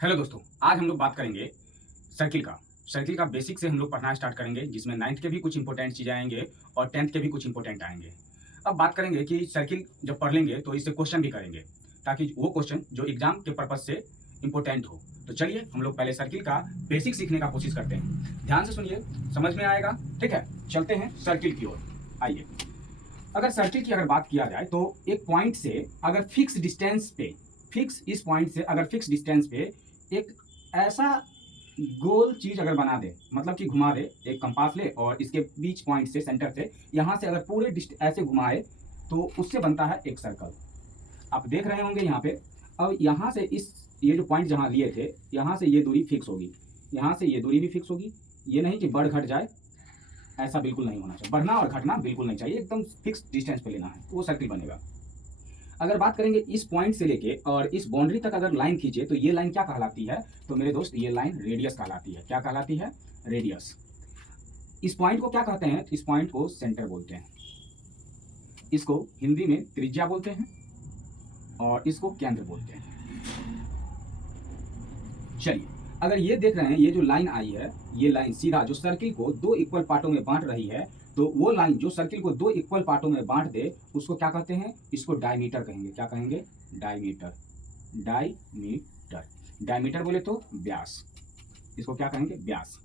Hello दोस्तों, आज हम लोग बात करेंगे सर्किल का। सर्किल का बेसिक से हम लोग पढ़ना स्टार्ट करेंगे, जिसमें 9th के भी कुछ इंपॉर्टेंट चीज़ें आएंगे और 10th के भी कुछ इंपॉर्टेंट आएंगे। अब बात करेंगे कि सर्किल जब पढ़ लेंगे तो इससे क्वेश्चन भी करेंगे, ताकि वो क्वेश्चन जो एग्जाम के पर्पज से इंपॉर्टेंट हो। तो चलिए हम लोग पहले सर्किल का बेसिक सीखने का कोशिश करते हैं। ध्यान से सुनिए, समझ में आएगा। ठीक है, चलते हैं सर्किल की ओर। आइए, अगर सर्किल की बात किया जाए तो एक पॉइंट से अगर फिक्स डिस्टेंस पे, इस पॉइंट से अगर फिक्स डिस्टेंस पे एक ऐसा गोल चीज अगर बना दे, मतलब कि घुमा दे, एक कंपास ले और इसके बीच पॉइंट से, सेंटर से यहां से अगर पूरे ऐसे घुमाए तो उससे बनता है एक सर्कल। आप देख रहे होंगे यहाँ पे। अब यहाँ से ये जो पॉइंट जहां लिए थे, यहाँ से ये दूरी फिक्स होगी, यहाँ से ये दूरी भी फिक्स होगी। ये नहीं कि बढ़ घट जाए, ऐसा बिल्कुल नहीं होना चाहिए। बढ़ना और घटना बिल्कुल नहीं चाहिए, एकदम फिक्स डिस्टेंस पे लेना है, वो सर्किल बनेगा। अगर बात करेंगे इस पॉइंट से लेके और इस बाउंड्री तक अगर लाइन खींचे तो ये लाइन क्या कहलाती है? तो मेरे दोस्त, ये लाइन रेडियस कहलाती है। क्या कहलाती है? रेडियस। इस पॉइंट को क्या कहते हैं? इस पॉइंट को सेंटर बोलते हैं। इसको हिंदी में त्रिज्या बोलते हैं और इसको केंद्र बोलते हैं। चलिए, अगर ये देख रहे हैं, ये जो लाइन आई है, ये लाइन सीधा जो सर्किल को दो इक्वल पार्टों में बांट रही है, तो वो लाइन जो सर्किल को दो इक्वल पार्टों में बांट दे, उसको क्या कहते हैं? इसको डायमीटर कहेंगे। क्या कहेंगे? डायमीटर। डायमीटर, डायमीटर बोले तो व्यास। इसको क्या कहेंगे? व्यास।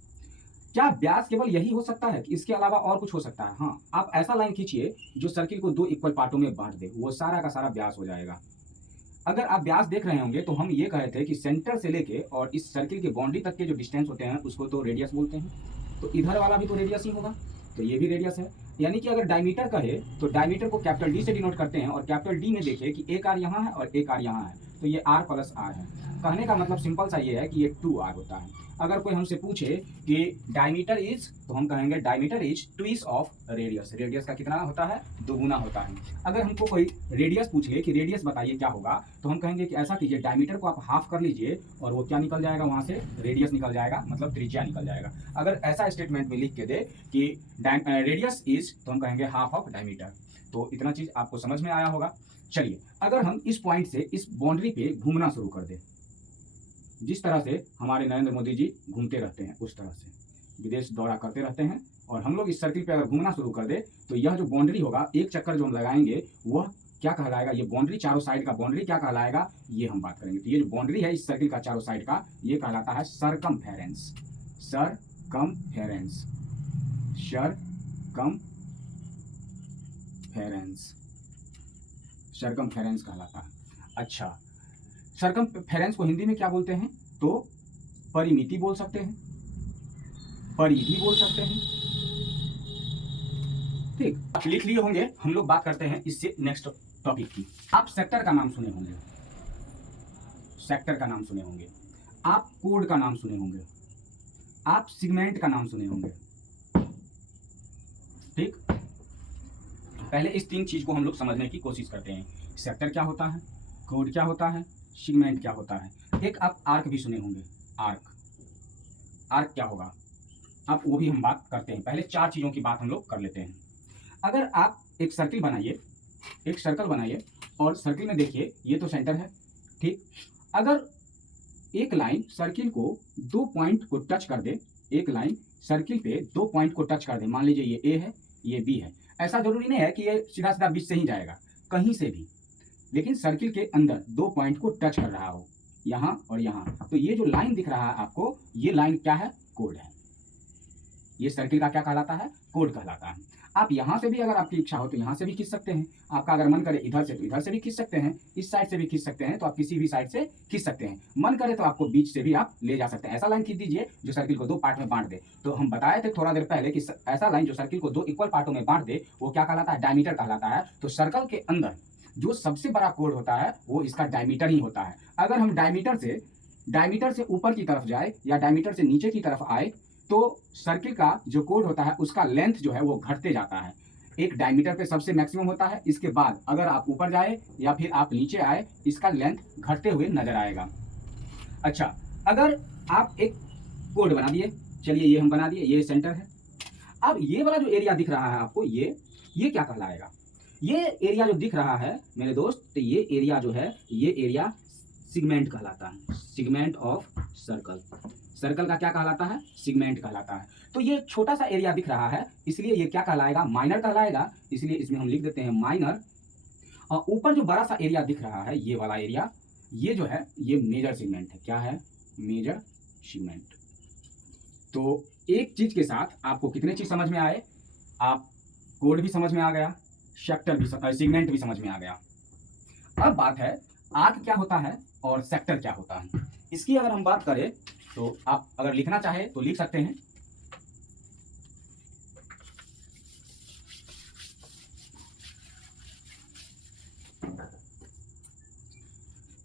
क्या व्यास केवल यही हो सकता है कि इसके अलावा और कुछ हो सकता है? हाँ, आप ऐसा लाइन खींचिए जो सर्किल को दो इक्वल पार्टों में बांट दे, वो सारा का सारा व्यास हो जाएगा। अगर आप व्यास देख रहे होंगे तो हम ये कहे थे कि सेंटर से लेके और इस सर्किल के बाउंड्री तक के जो डिस्टेंस होते हैं उसको तो रेडियस बोलते हैं। तो इधर वाला भी तो रेडियस ही होगा, तो ये भी रेडियस है। यानी कि अगर डायमीटर कहे तो डायमीटर को कैपिटल डी से डिनोट करते हैं, और कैपिटल डी में देखिए कि एक आर यहाँ है और एक आर यहाँ है, तो ये आर प्लस आर है। कहने का मतलब सिंपल सा ये है कि ये 2r होता है। अगर कोई हमसे पूछे कि डायमीटर इज, तो हम कहेंगे diameter is twice of radius. Radius का कितना होता है? दोगुना होता है। अगर हमको कोई रेडियस पूछ ले कि रेडियस बताइए क्या होगा, तो हम कहेंगे कि ऐसा कीजिए, डायमीटर को आप हाफ कर लीजिए और वो क्या निकल जाएगा वहां से? रेडियस निकल जाएगा, मतलब त्रिज्या निकल जाएगा। अगर ऐसा स्टेटमेंट में लिख के दे कि रेडियस इज, तो हम कहेंगे हाफ ऑफ डायमीटर। तो इतना चीज आपको समझ में आया होगा। चलिए, अगर हम इस पॉइंट से इस बाउंड्री पे घूमना शुरू कर दें, जिस तरह से हमारे नरेंद्र मोदी जी घूमते रहते हैं, उस तरह से विदेश दौरा करते रहते हैं, और हम लोग इस सर्किल पे अगर घूमना शुरू कर दे, तो यह जो बाउंड्री होगा, एक चक्कर जो हम लगाएंगे, वह क्या कहलाएगा? ये बाउंड्री, चारों साइड का बाउंड्री क्या कहलाएगा, ये हम बात करेंगे। तो ये जो बाउंड्री है इस सर्किल का चारों साइड का, ये कहलाता है सरकमफेरेंस। सरकमफेरेंस, सरकमफेरेंस, सरकमफेरेंस कहलाता है। अच्छा, सरकमफेरेंस को हिंदी में क्या बोलते हैं? तो परिमिति बोल सकते हैं, परिधि बोल सकते हैं। ठीक, आप लिख लिए होंगे। हम लोग बात करते हैं इससे नेक्स्ट टॉपिक की। आप सेक्टर का नाम सुने होंगे, सेक्टर का नाम सुने होंगे, आप कोड का नाम सुने होंगे, आप सेगमेंट का नाम सुने होंगे। ठीक, पहले इस तीन चीज को हम लोग समझने की कोशिश करते हैं। सेक्टर क्या होता है, कोड क्या होता है, सेगमेंट क्या होता है। एक आप आर्क भी सुने होंगे, आर्क। आर्क क्या होगा, अब वो भी हम बात करते हैं। पहले चार चीजों की बात हम लोग कर लेते हैं। अगर आप एक सर्किल बनाइए, एक सर्कल बनाइए, और सर्किल में देखिए ये तो सेंटर है। ठीक, अगर एक लाइन सर्किल को दो पॉइंट को टच कर दे, एक लाइन सर्किल पे दो पॉइंट को टच कर दे, मान लीजिए ये ए है, ये बी है। ऐसा जरूरी नहीं है कि ये सीधा सीधा बीच से ही जाएगा, कहीं से भी, लेकिन सर्किल के अंदर दो पॉइंट को टच कर रहा हो, यहाँ और यहाँ। तो ये जो लाइन दिख रहा है आपको, ये लाइन क्या है? कोड है। ये सर्किल का क्या कहलाता है? कोड कहलाता है। आप यहाँ से भी, अगर आपकी इच्छा हो तो यहाँ से भी खींच सकते हैं। आपका अगर मन करे इधर से, तो इधर से भी खींच सकते हैं, इस साइड से भी खींच सकते हैं, तो आप किसी भी साइड से खींच सकते हैं। मन करे तो आपको बीच से भी आप ले जा सकते हैं। ऐसा लाइन खींच दीजिए जो सर्किल को दो पार्ट में बांट दे। तो हम बताए थे थोड़ा देर पहले कि ऐसा लाइन जो सर्किल को दो इक्वल पार्टों में बांट दे, वो क्या कहलाता है? डायमीटर कहलाता है। तो सर्कल के अंदर जो सबसे बड़ा कोड होता है वो इसका डायमीटर ही होता है। अगर हम डायमीटर से ऊपर की तरफ जाए या डायमीटर से नीचे की तरफ आए, तो सर्किल का जो कोड होता है उसका लेंथ जो है वो घटते जाता है। एक डायमीटर पे सबसे मैक्सिमम होता है, इसके बाद अगर आप ऊपर जाए या फिर आप नीचे आए, इसका लेंथ घटते हुए नजर आएगा। अच्छा, अगर आप एक कोड बना दिए, चलिए ये हम बना दिए, ये सेंटर है। अब ये वाला जो एरिया दिख रहा है आपको, ये क्या कहलाएगा? ये एरिया जो दिख रहा है मेरे दोस्त, तो ये एरिया जो है, ये एरिया सिगमेंट कहलाता है, सिगमेंट ऑफ सर्कल। सर्कल का क्या कहलाता है? सिगमेंट कहलाता है। तो ये छोटा सा एरिया दिख रहा है, इसलिए ये क्या कहलाएगा? माइनर कहलाएगा, इसलिए इसमें हम लिख देते हैं माइनर। और ऊपर जो बड़ा सा एरिया दिख रहा है, ये वाला एरिया, ये जो है ये मेजर सेगमेंट है। क्या है? Major segment. तो एक चीज के साथ आपको कितने चीज समझ में आए? आप कोड भी समझ में आ गया, सेक्टर भी, सेगमेंट भी समझ में आ गया। अब बात है आर्क क्या होता है और सेक्टर क्या होता है। इसकी अगर हम बात करें तो आप अगर लिखना चाहे तो लिख सकते हैं।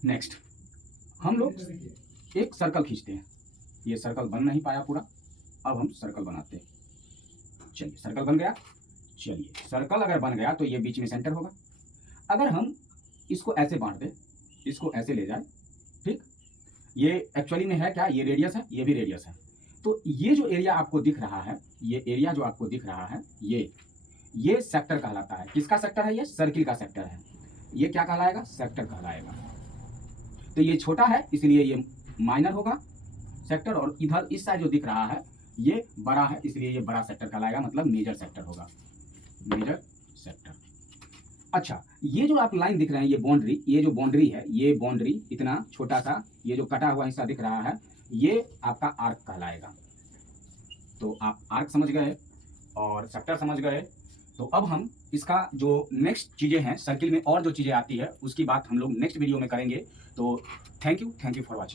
नेक्स्ट, हम लोग एक सर्कल खींचते हैं। ये सर्कल बन नहीं पाया पूरा, अब हम सर्कल बनाते हैं। चलिए, सर्कल बन गया। चलिए, सर्कल अगर बन गया तो ये बीच में सेंटर होगा। अगर हम इसको ऐसे बांट दें, इसको ऐसे ले जाए, ठीक, ये एक्चुअली में है क्या? ये रेडियस है, ये भी रेडियस है। तो ये जो एरिया आपको दिख रहा है, ये एरिया जो आपको दिख रहा है, ये सेक्टर कहलाता है। किसका सेक्टर है? ये सर्किल का सेक्टर है। ये क्या कहलाएगा? सेक्टर कहलाएगा। तो ये छोटा है, इसलिए ये माइनर होगा सेक्टर, और इधर इस साइड जो दिख रहा है ये बड़ा है, इसलिए ये बड़ा सेक्टर कहलाएगा, मतलब मेजर सेक्टर होगा, मेजर सेक्टर। अच्छा, ये जो आप लाइन दिख रहे हैं, ये बाउंड्री, ये जो बाउंड्री है, ये बाउंड्री इतना छोटा सा, ये जो कटा हुआ हिस्सा दिख रहा है, ये आपका आर्क कहलाएगा। तो आप आर्क समझ गए और सेक्टर समझ गए। तो अब हम इसका जो नेक्स्ट चीजें हैं, सर्किल में और जो चीजें आती है, उसकी बात हम लोग नेक्स्ट वीडियो में करेंगे। तो थैंक यू फॉर वॉचिंग।